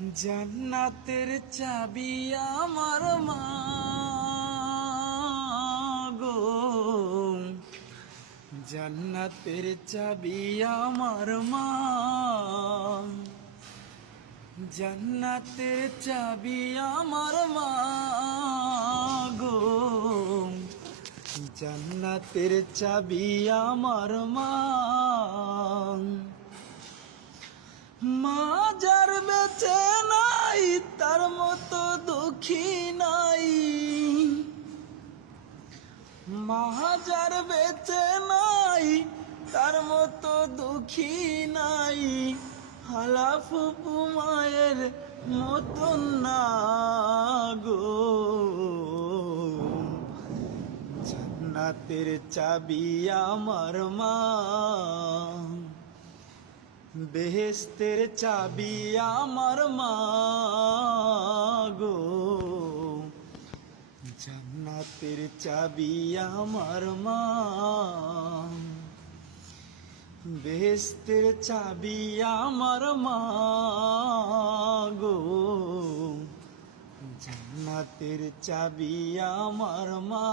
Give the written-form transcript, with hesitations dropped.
জান্নাতের চাবি আমার মা গো, জান্নাতের চাবি আমার মা, জান্নাতের চাবি আমার মা গো, জান্নাতের চাবি আমার মা। মা যার বেঁচে নাই তার মতো দুঃখী নাই, মা যার বেঁচে নাই তার মতো দুঃখী নাই, হালা ফুপু মায়ের মতন না গো। জান্নাতের চাবি আমার মা, বেহেশতের চাবি আমার মা গো, জান্নাতের চাবি আমার মা, বেহেশতের চাবি আমার মা গো, জান্নাতের চাবি আমার মা।